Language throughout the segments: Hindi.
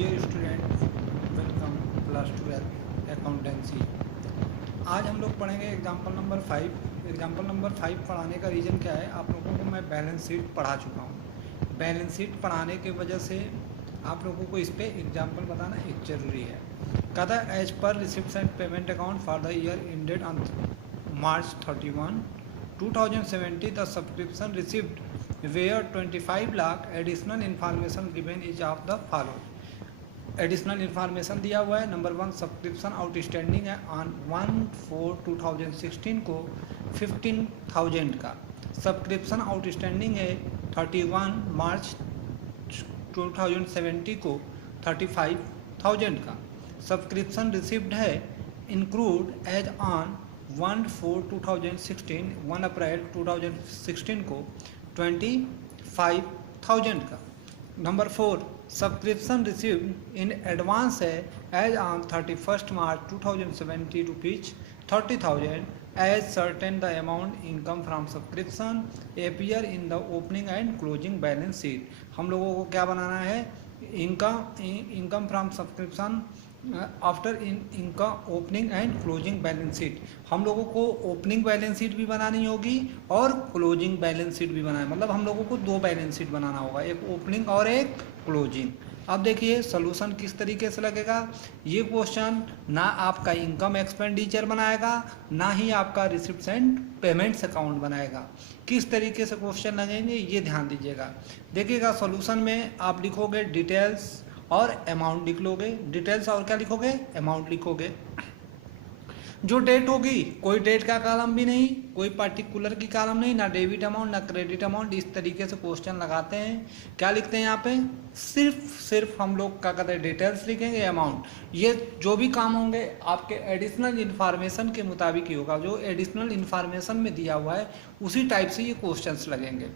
Dear student, welcome class 12 accountancy. आज हम लोग पढ़ेंगे एग्जाम्पल नंबर 5। एग्जाम्पल नंबर 5 पढ़ाने का रीज़न क्या है, आप लोगों को मैं बैलेंस शीट पढ़ा चुका हूँ। बैलेंस शीट पढ़ाने की वजह से आप लोगों को इस पर एग्जाम्पल बताना एक ज़रूरी है। कहता है as per receipts and payment account for the year ended on March 31, 2070, the subscription received where 25 lakh additional information given is of the following. Additional information दिया हुआ है। नंबर 1, सब्सक्रिप्शन आउटस्टैंडिंग है ऑन 1/4/2016 को 15,000 का। सब्सक्रिप्शन आउटस्टैंडिंग है 31 मार्च 2070 को 35,000 का। सब्सक्रिप्शन रिसिव्ड है इंक्लूड एज ऑन 1/4/2016 1 अप्रैल 2016 को 25,000 का। Number 4, subscription received in advance है as on 31 March 2070 rupees 30,000 as certain the amount income from subscription appear in the opening and closing balance sheet. हम लोगों को क्या बनाना है, income from subscription after income opening and closing balance sheet. हम लोगों को ओपनिंग बैलेंस शीट भी बनानी होगी और क्लोजिंग बैलेंस शीट भी बनाना है, मतलब हम लोगों को 2 बैलेंस शीट बनाना होगा, एक ओपनिंग और एक क्लोजिंग। अब देखिए सॉल्यूशन किस तरीके से लगेगा। ये क्वेश्चन ना आपका इनकम एक्सपेंडिचर बनाएगा, ना ही आपका रिसिप्ट्स एंड पेमेंट्स अकाउंट बनाएगा। किस तरीके से क्वेश्चन लगेंगे ये ध्यान दीजिएगा। देखिएगा सॉल्यूशन में आप लिखोगे डिटेल्स और अमाउंट लिख लोगे। डिटेल्स और क्या लिखोगे, अमाउंट लिखोगे। जो डेट होगी, कोई डेट का कॉलम भी नहीं, कोई पर्टिकुलर की कॉलम नहीं, ना डेबिट अमाउंट ना क्रेडिट अमाउंट। इस तरीके से क्वेश्चन लगाते हैं। क्या लिखते हैं यहाँ पे, सिर्फ हम लोग क्या कहते हैं डिटेल्स लिखेंगे, अमाउंट। ये जो भी काम होंगे आपके एडिशनल इन्फॉर्मेशन के मुताबिक ही होगा। जो एडिशनल इन्फॉर्मेशन में दिया हुआ है उसी टाइप से ये क्वेश्चंस लगेंगे।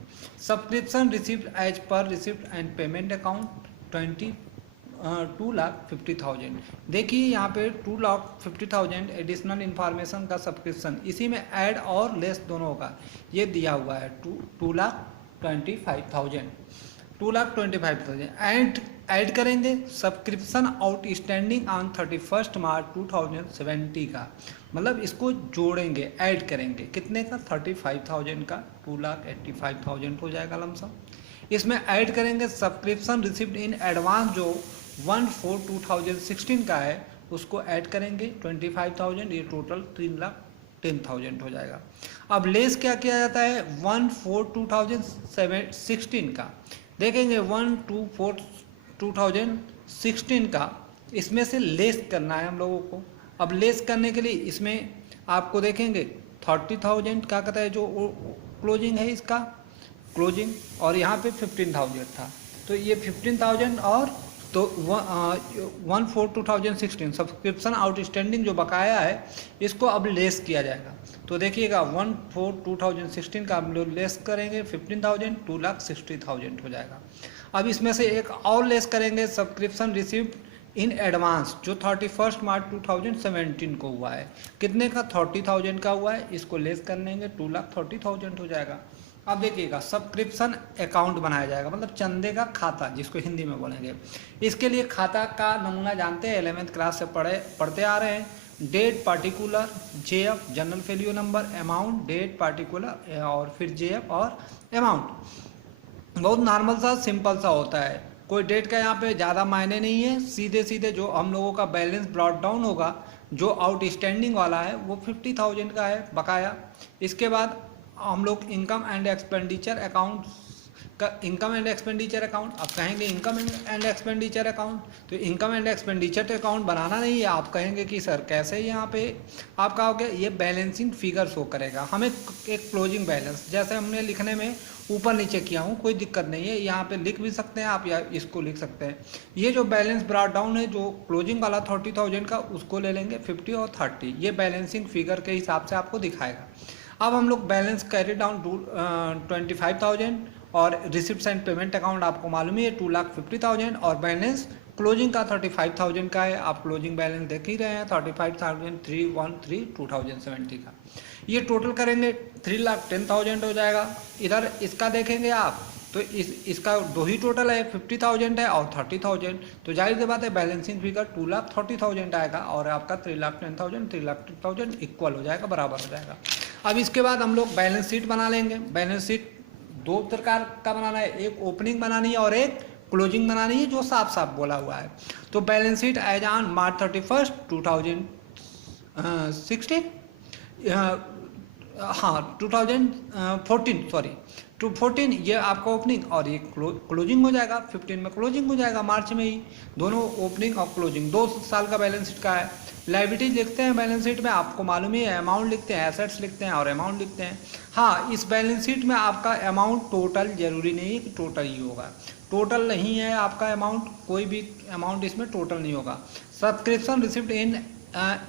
Subscription receipt as per receipt and payment account 2,50,000। देखिए यहाँ पे 2,50,000 एडिशनल इन्फॉर्मेशन का सब्सक्रिप्शन, इसी में ऐड और लेस दोनों होगा। ये दिया हुआ है 2,25,000 ऐड करेंगे सब्सक्रिप्शन आउटस्टैंडिंग ऑन 31 मार्च 2070 का, मतलब इसको जोड़ेंगे, ऐड करेंगे कितने का, 35,000 का, 2,85,000 हो जाएगा लमसम। इसमें ऐड करेंगे सब्सक्रिप्शन रिसिप्ट इन एडवांस जो 1/4/2016 का है, उसको ऐड करेंगे 25,000, ये टोटल 3,10,000 हो जाएगा। अब लेस क्या किया जाता है 1/4/2016 का, देखेंगे 1/4/2016 का, इसमें से लेस करना है हम लोगों को। अब लेस करने के लिए इसमें आपको देखेंगे 30,000 क्या कहता है जो क्लोजिंग है इसका क्लोजिंग, और यहाँ पे 15,000 था, तो ये 15,000 और तो 1/4/2016 सब्सक्रिप्शन आउटस्टैंडिंग जो बकाया है इसको अब लेस किया जाएगा। तो देखिएगा 1/4/2016 का हम लोग लेस करेंगे 15,000, 2,60,000 हो जाएगा। अब इसमें से एक और लेस करेंगे सब्सक्रिप्शन रिसिप्ट इन एडवांस जो 31 मार्च 2017 को हुआ है, कितने का, 30,000 का हुआ है, इसको लेस कर लेंगे 2,30,000 हो जाएगा। अब देखिएगा सब्सक्रिप्शन अकाउंट बनाया जाएगा, मतलब चंदे का खाता जिसको हिंदी में बोलेंगे। इसके लिए खाता का नमूना जानते हैं, 11th क्लास से पढ़ते आ रहे हैं। Date particular, JF general folio number, amount, date particular और फिर जेएफ और अमाउंट। बहुत नॉर्मल सा सिंपल सा होता है, कोई डेट का यहाँ पे ज़्यादा मायने नहीं है। सीधे जो हम लोगों का बैलेंस ब्रॉट डाउन होगा, जो आउटस्टैंडिंग वाला है वो 50,000 का है बकाया। इसके बाद हम लोग इनकम एंड एक्सपेंडिचर अकाउंट का, इनकम एंड एक्सपेंडिचर अकाउंट, अब कहेंगे इनकम एंड एक्सपेंडिचर अकाउंट, तो इनकम एंड एक्सपेंडिचर अकाउंट बनाना नहीं है। आप कहेंगे कि सर कैसे, यहाँ पे आप कहोगे ये बैलेंसिंग फिगर शो करेगा, हमें एक क्लोजिंग बैलेंस जैसे हमने लिखने में ऊपर नीचे किया हूँ, कोई दिक्कत नहीं है, यहाँ पे लिख भी सकते हैं आप या इसको लिख सकते हैं। ये जो बैलेंस ब्रॉट डाउन है, जो क्लोजिंग वाला 30,000 का, उसको ले लेंगे 50 और 30, ये बैलेंसिंग फिगर के हिसाब से आपको दिखाएगा। अब हम लोग बैलेंस कैरी डाउन 25,000 और रिसिप्ट्स एंड पेमेंट अकाउंट आपको मालूम ही है 2,50,000 और बैलेंस क्लोजिंग का 35,000 का है। आप क्लोजिंग बैलेंस देख ही रहे हैं 35,313 का। ये टोटल करेंगे 3,10,000 हो जाएगा। इधर इसका देखेंगे आप तो इसका दो ही टोटल है, 50,000 है और 30,000, तो जाहिर सी बात है बैलेंसिंग फिगर 2,30,000 आएगा और आपका 3,10,000 3,10,000 इक्वल हो जाएगा, बराबर हो जाएगा। अब इसके बाद हम लोग बैलेंस शीट बना लेंगे। बैलेंस शीट दो प्रकार का बनाना है, एक ओपनिंग बनानी है और एक क्लोजिंग बनानी है, जो साफ साफ बोला हुआ है। तो balance sheet as on March 31, 2016, हाँ 2014 सॉरी 214, ये आपका ओपनिंग और ये क्लोजिंग हो जाएगा। 15 में क्लोजिंग हो जाएगा, मार्च में ही। दोनों ओपनिंग और क्लोजिंग 2 साल का बैलेंस शीट का है। लायबिलिटीज लिखते हैं बैलेंस शीट में, आपको मालूम ही है, अमाउंट लिखते हैं, एसेट्स लिखते हैं और अमाउंट लिखते हैं। हाँ, इस बैलेंस शीट में आपका अमाउंट टोटल जरूरी नहीं है कि टोटल ही होगा, टोटल नहीं है आपका अमाउंट, कोई भी अमाउंट इसमें टोटल नहीं होगा। सब्सक्रिप्शन रिसिप्ट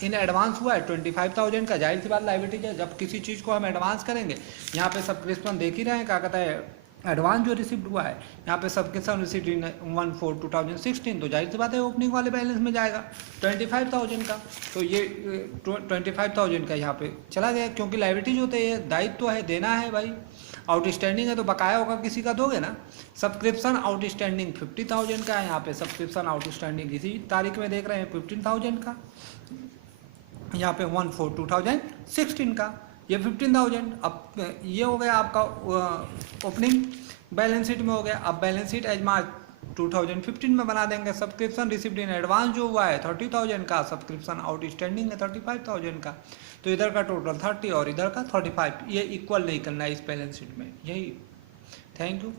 इन एडवांस हुआ है 25,000 का, जाहिर सी बात लायबिलिटी है, जब किसी चीज़ को हम एडवांस करेंगे, यहाँ पे सब्सक्रिप्शन देख ही रहे हैं, क्या कहता है एडवांस जो रिसिप्ट हुआ है, यहाँ पे सब्सक्रिप्शन रिसिप्ट इन 1/4/2016, तो जाहिर सी बात है ओपनिंग वाले बैलेंस में जाएगा 25,000 का। तो ये 25,000 का यहाँ पे चला गया, क्योंकि लायबिलिटी जो होती है दायित्व है, देना है भाई। आउटस्टैंडिंग है तो बकाया होगा, किसी का दोगे ना। सब्सक्रिप्शन आउटस्टैंडिंग 50,000 का है, यहाँ पे सब्सक्रिप्शन आउटस्टैंडिंग इसी तारीख में देख रहे हैं 15,000 का, यहाँ पे 1/4/2016 का, ये 15,000। अब ये हो गया आपका ओपनिंग बैलेंस शीट में हो गया। अब बैलेंस शीट एज मार्च 2015 में बना देंगे। सब्सक्रिप्शन रिसिप्ट इन एडवांस जो हुआ है 30,000 का, सब्सक्रिप्शन आउटस्टैंडिंग है 35,000 का, तो इधर का टोटल 30 और इधर का 35, ये इक्वल नहीं करना है इस बैलेंस शीट में, यही। Thank you.